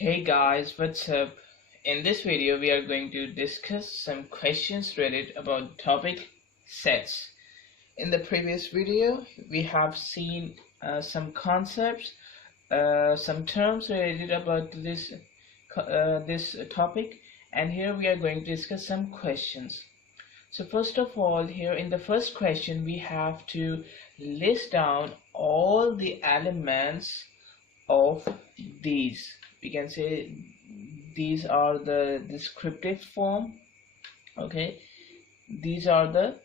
Hey guys, what's up? In this video we are going to discuss some questions related about topic sets. In the previous video we have seen some concepts, some terms related about this topic, and here we are going to discuss some questions. So first of all, here in the first question we have to list down all the elements of these. We can say these are the descriptive form. Okay, these are the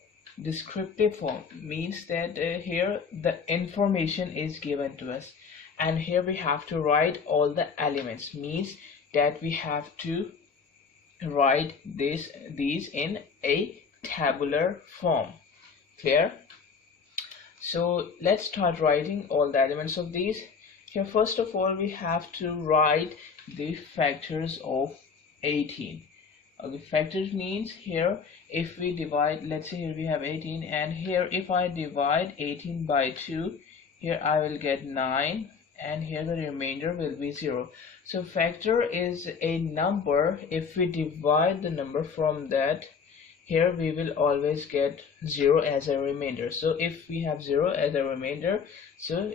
descriptive form, means that here the information is given to us, and here we have to write all the elements, means that we have to write these in a tabular form. Clear? So let's start writing all the elements of these. Here first of all we have to write the factors of 18. Okay, factors means here if we divide, let's say here we have 18, and here if I divide 18 by 2, here I will get 9, and here the remainder will be 0. So factor is a number. If we divide the number from that, here we will always get 0 as a remainder. So if we have 0 as a remainder, so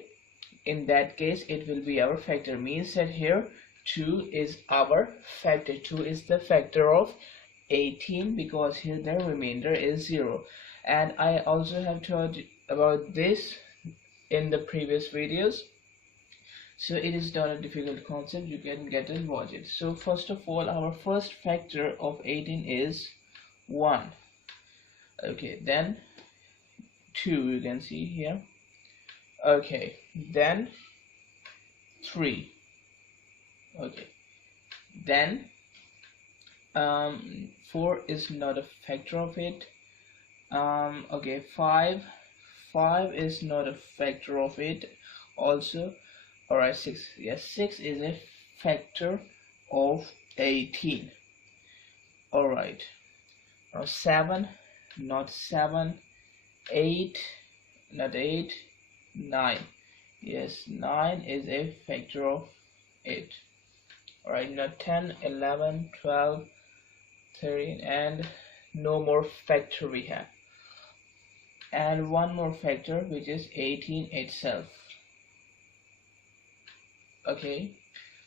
in that case it will be our factor, means that here 2 is our factor. 2 is the factor of 18 because here the remainder is 0. And I also have told you about this in the previous videos, so it is not a difficult concept, you can get and watch it. So first of all, our first factor of 18 is 1. Okay, then 2, you can see here. Okay, then 3. Okay, then 4 is not a factor of it. Okay, 5 is not a factor of it also. Alright, 6, yes, 6 is a factor of 18. Alright, now 7, not 7. 8, not 8. 9, yes, 9 is a factor of 8. Alright, now 10, 11, 12, 13, and no more factor we have, and one more factor which is 18 itself. Okay,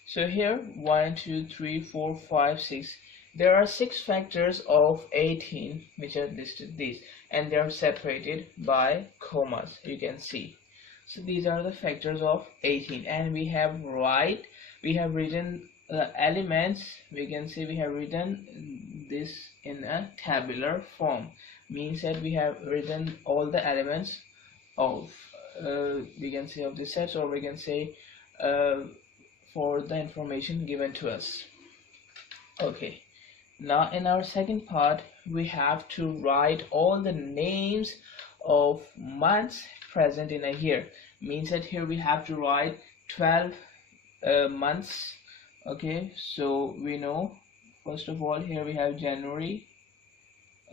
so here 1, 2, 3, 4, 5, 6, there are 6 factors of 18 which are listed these, and they are separated by commas, you can see. So these are the factors of 18, and we have written the elements. We can say we have written this in a tabular form, means that we have written all the elements of we can say of the sets, or we can say for the information given to us. Okay, now in our second part we have to write all the names of months present in a year, means that here we have to write 12 months. Okay, so we know first of all here we have January.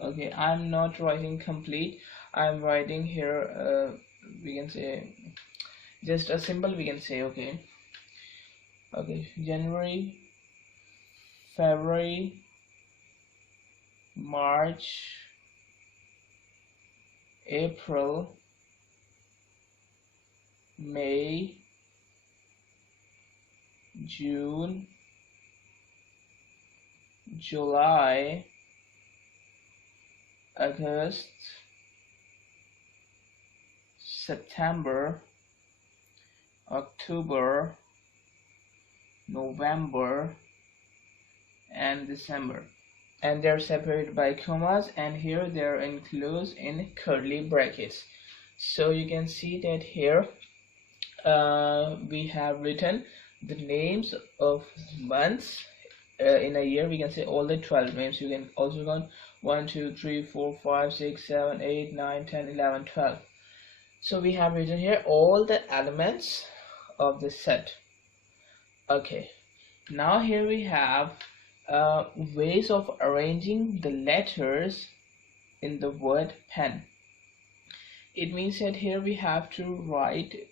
Okay, I'm not writing complete, I'm writing here we can say just a symbol, we can say. Okay, January, February, March, April, May, June, July, August, September, October, November, and December, and they're separated by commas, and here they're enclosed in curly brackets. So you can see that here we have written the names of months in a year. We can say all the 12 names. You can also count 1, 2, 3, 4, 5, 6, 7, 8, 9, 10, 11, 12. So we have written here all the elements of the set. Okay, now here we have ways of arranging the letters in the word pen. It means that here we have to write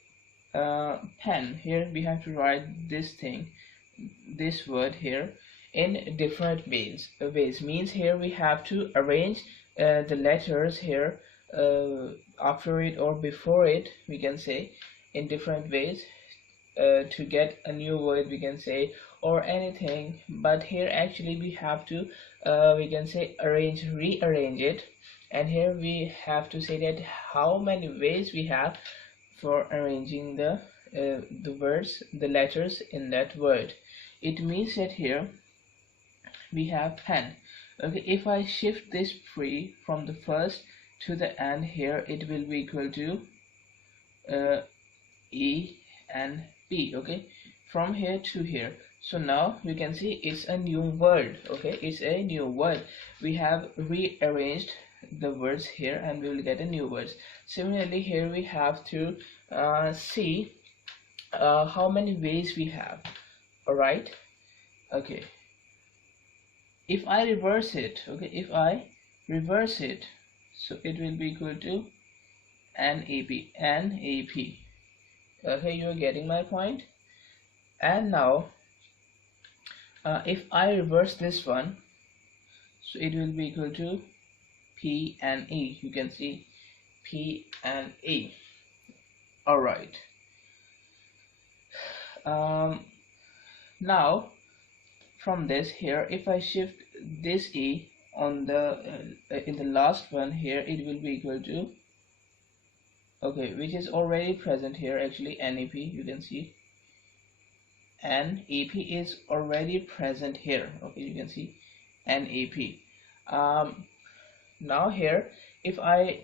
pen. Here we have to write this thing this word here in different ways. Means here we have to arrange the letters here after it or before it, we can say, in different ways to get a new word, we can say, or anything. But here actually we have to we can say rearrange it, and here we have to say that how many ways we have for arranging the words, the letters in that word. It means that here we have pen. Okay, if I shift this free from the first to the end, here it will be equal to E and P. Okay, from here to here. So now you can see it's a new word. Okay, it's a new word. We have rearranged the words here and we will get a new words. Similarly, here we have to see how many ways we have. Alright, okay, if I reverse it, okay, if I reverse it, so it will be equal to NAP. Okay, you are getting my point. And now if I reverse this one, so it will be equal to P and E. You can see P and E. Alright, now from this here, if I shift this E on the in the last one here, it will be equal to, okay, which is already present here actually, NAP. You can see NAP is already present here. Okay, you can see NAP. Now here if I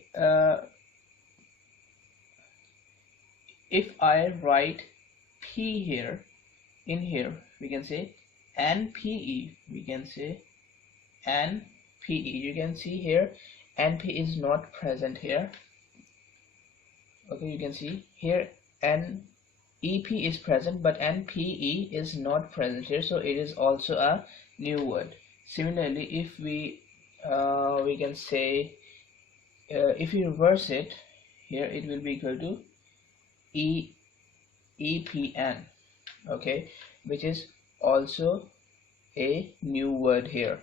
write P here, in here we can say NPE, we can say NPE. You can see here NP is not present here. Okay, you can see here NEP is present, but NPE is not present here, so it is also a new word. Similarly, if we can say if you reverse it here, it will be equal to EPN. Okay, which is also a new word here.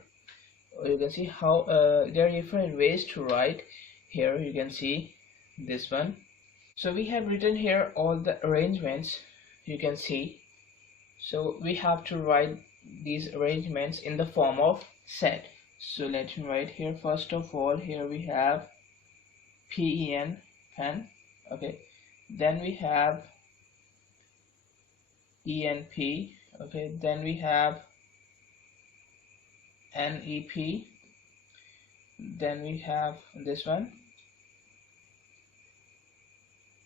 You can see how there are different ways to write here. You can see this one. So we have written here all the arrangements, you can see. So we have to write these arrangements in the form of set. So let me write here. First of all, here we have PEN, pen. Okay, then we have ENP. Okay, then we have NEP, then we have this one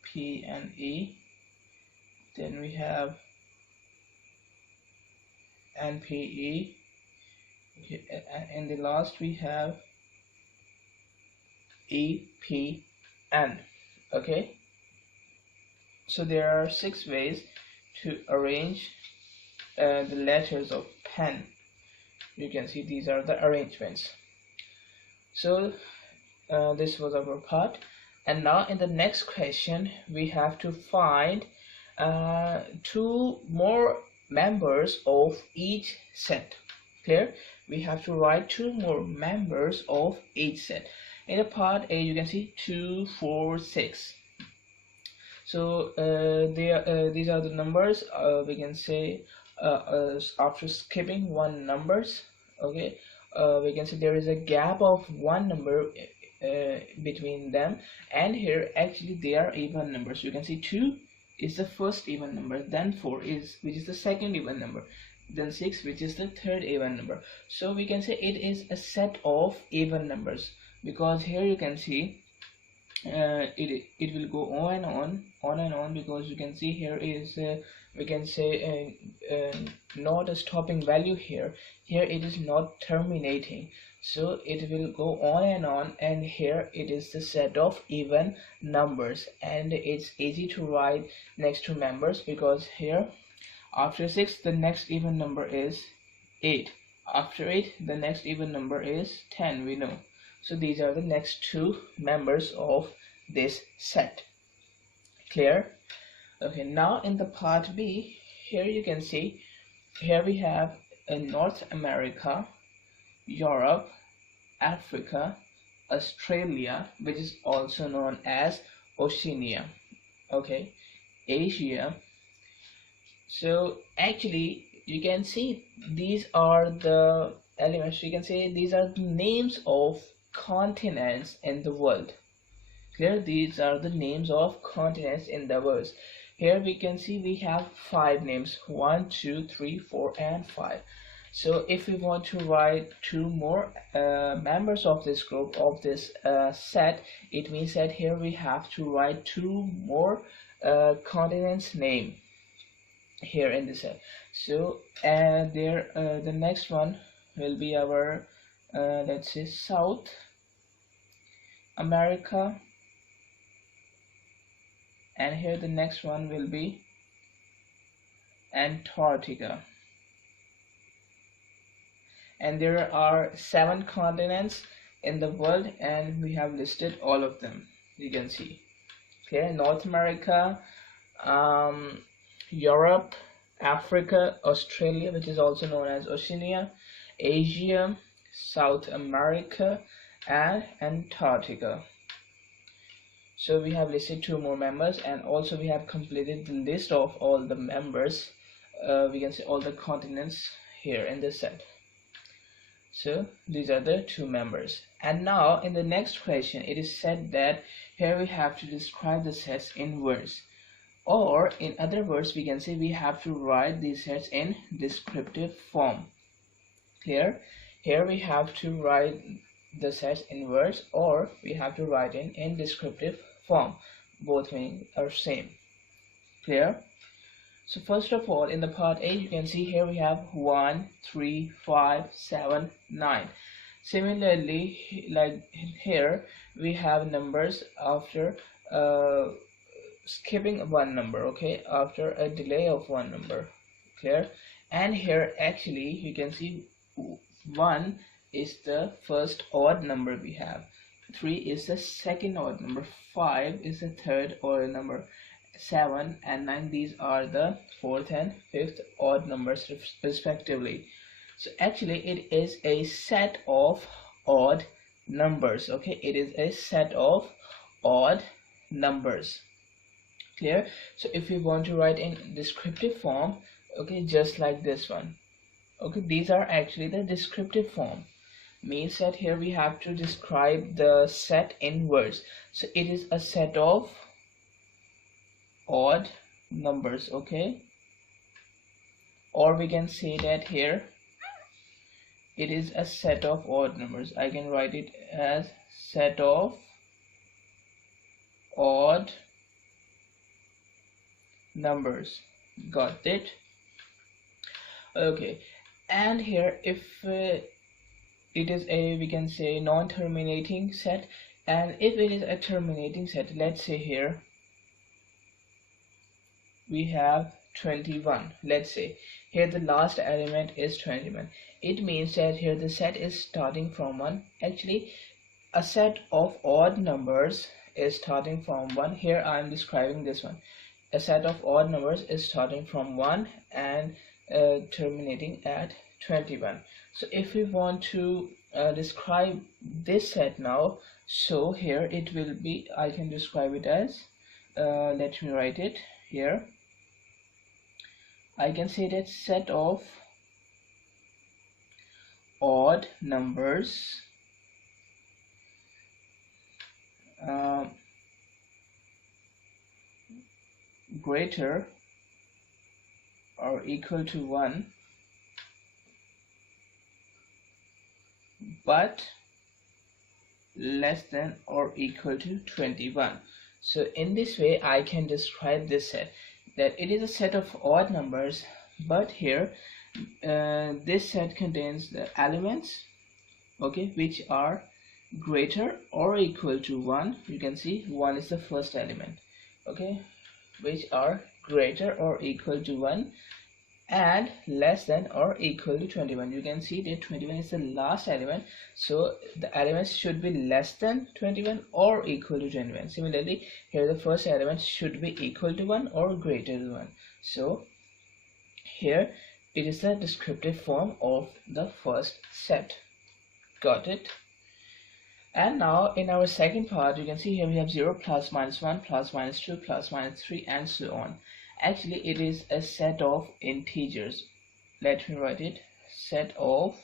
P and E, then we have NPE, okay, and the last we have EPN. Okay, so there are 6 ways to arrange the letters of pen. You can see these are the arrangements. So this was our part, and now in the next question we have to find 2 more members of each set. Clear? We have to write 2 more members of each set. In the part A, you can see 2, 4, 6. So these are the numbers. We can say after skipping 1 numbers, okay, we can say there is a gap of 1 number between them, and here actually they are even numbers. You can see 2 is the first even number, then 4 is which is the second even number, then 6 which is the third even number. So we can say it is a set of even numbers, because here you can see it will go on and on, because you can see here is we can say not a stopping value here. Here it is not terminating, so it will go on, and here it is the set of even numbers, and it's easy to write next to members, because here after 6 the next even number is 8, after 8 the next even number is 10, we know. So these are the next 2 members of this set. Clear? Okay, now in the part B, here you can see here we have North America, Europe, Africa, Australia, which is also known as Oceania, okay, Asia. So actually you can see these are the elements, you can say these are the names of continents in the world. Clear? These are the names of continents in the world. Here we can see we have 5 names, 1, 2, 3, 4 and 5. So if we want to write 2 more members of this group, of this set, it means that here we have to write 2 more continents name here in the set. So the next one will be our let's say South America, and here the next one will be Antarctica. And there are 7 continents in the world, and we have listed all of them, you can see. Okay, North America, Europe, Africa, Australia, which is also known as Oceania, Asia, South America, and Antarctica. So we have listed 2 more members, and also we have completed the list of all the members, we can see all the continents here in this set. So these are the 2 members. And now in the next question it is said that here we have to describe the sets in words, or in other words we can say we have to write these sets in descriptive form. Clear? Here we have to write the sets in words, or we have to write in descriptive form. Both meaning are same. Clear? So first of all, in the part A, you can see here we have 1, 3, 5, 7, 9. Similarly, like here we have numbers after skipping 1 number, okay, after a delay of 1 number. Clear? And here actually you can see 1 is the first odd number we have, 3 is the second odd number, 5 is the third odd number, 7 and 9, these are the 4th and 5th odd numbers respectively. So actually it is a set of odd numbers, okay, it is a set of odd numbers. Clear? So if we want to write in descriptive form, okay, just like this one, okay, these are actually the descriptive form, means that here we have to describe the set in words. So it is a set of odd numbers, okay, or we can say that here it is a set of odd numbers. I can write it as set of odd numbers. Got it? Okay. And here if it is a, we can say, non-terminating set, and if it is a terminating set, let's say here we have 21, let's say here the last element is 21, it means that here the set is starting from 1. Actually a set of odd numbers is starting from 1. Here I am describing this one. A set of odd numbers is starting from 1 and terminating at 21. So if we want to describe this set now, so here it will be, I can describe it as let me write it here. I can say that set of odd numbers greater or equal to 1 but less than or equal to 21. So in this way I can describe this set, that it is a set of odd numbers, but here this set contains the elements, okay, which are greater or equal to 1. You can see 1 is the first element, okay, which are greater or equal to 1 and less than or equal to 21. You can see that 21 is the last element, so the elements should be less than 21 or equal to 21. Similarly here the first element should be equal to 1 or greater than 1. So here it is the descriptive form of the first set. Got it? And now in our second part, you can see here we have 0, plus, minus 1, plus, minus 2, plus, minus 3, and so on. Actually, it is a set of integers. Let me write it. Set of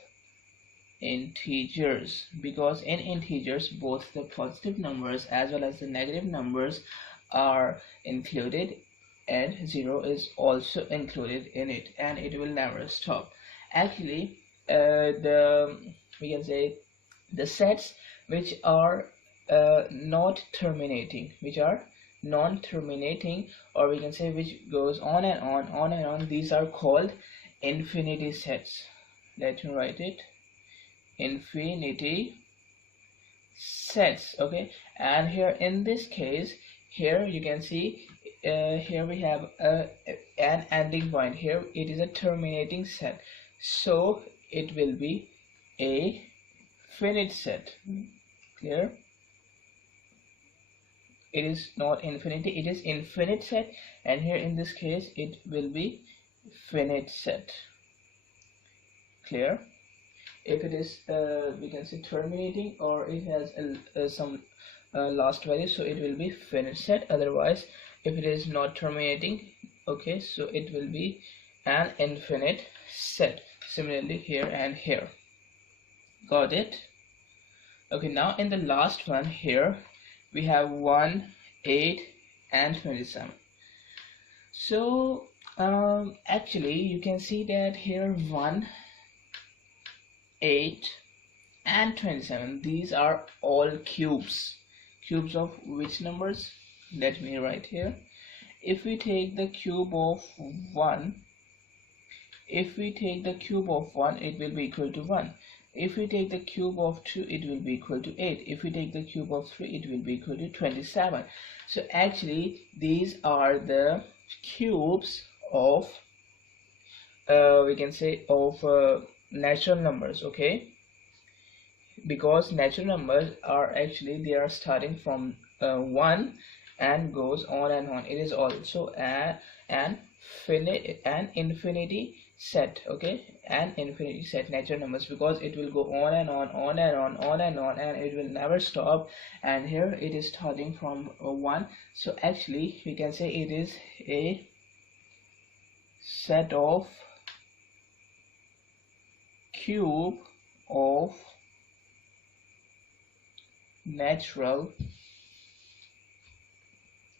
integers, because in integers both the positive numbers as well as the negative numbers are included, and 0 is also included in it, and it will never stop. Actually, we can say the sets which are not terminating, which are non-terminating, or we can say which goes on and on, these are called infinity sets. Let me write it. Infinity sets. Okay, and here in this case, here you can see here we have an ending point. Here it is a terminating set, so it will be a finite set. Clear? It is not infinity, it is infinite set, and here in this case it will be finite set. Clear? If it is we can say terminating, or it has some last value, so it will be finite set. Otherwise, if it is not terminating, okay, so it will be an infinite set. Similarly here and here. Got it? Okay, now in the last one here we have 1, 8, and 27. So actually you can see that here 1, 8, and 27, these are all cubes. Cubes of which numbers? Let me write here. If we take the cube of 1, it will be equal to 1. If we take the cube of 2, it will be equal to 8. If we take the cube of 3, it will be equal to 27. So actually these are the cubes of we can say of natural numbers. Okay, because natural numbers are actually, they are starting from 1 and goes on and on. It is also an infinity set. Okay, an infinity set, natural numbers, because it will go on and on, and it will never stop. And here it is starting from 1, so actually we can say it is a set of cube of natural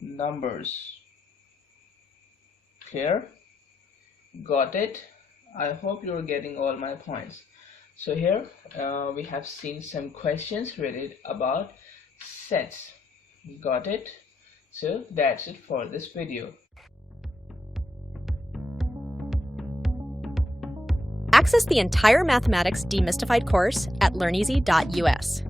numbers. Clear? Got it? I hope you're getting all my points. So here we have seen some questions related about sets. Got it? So that's it for this video. Access the entire Mathematics Demystified course at learneasy.us.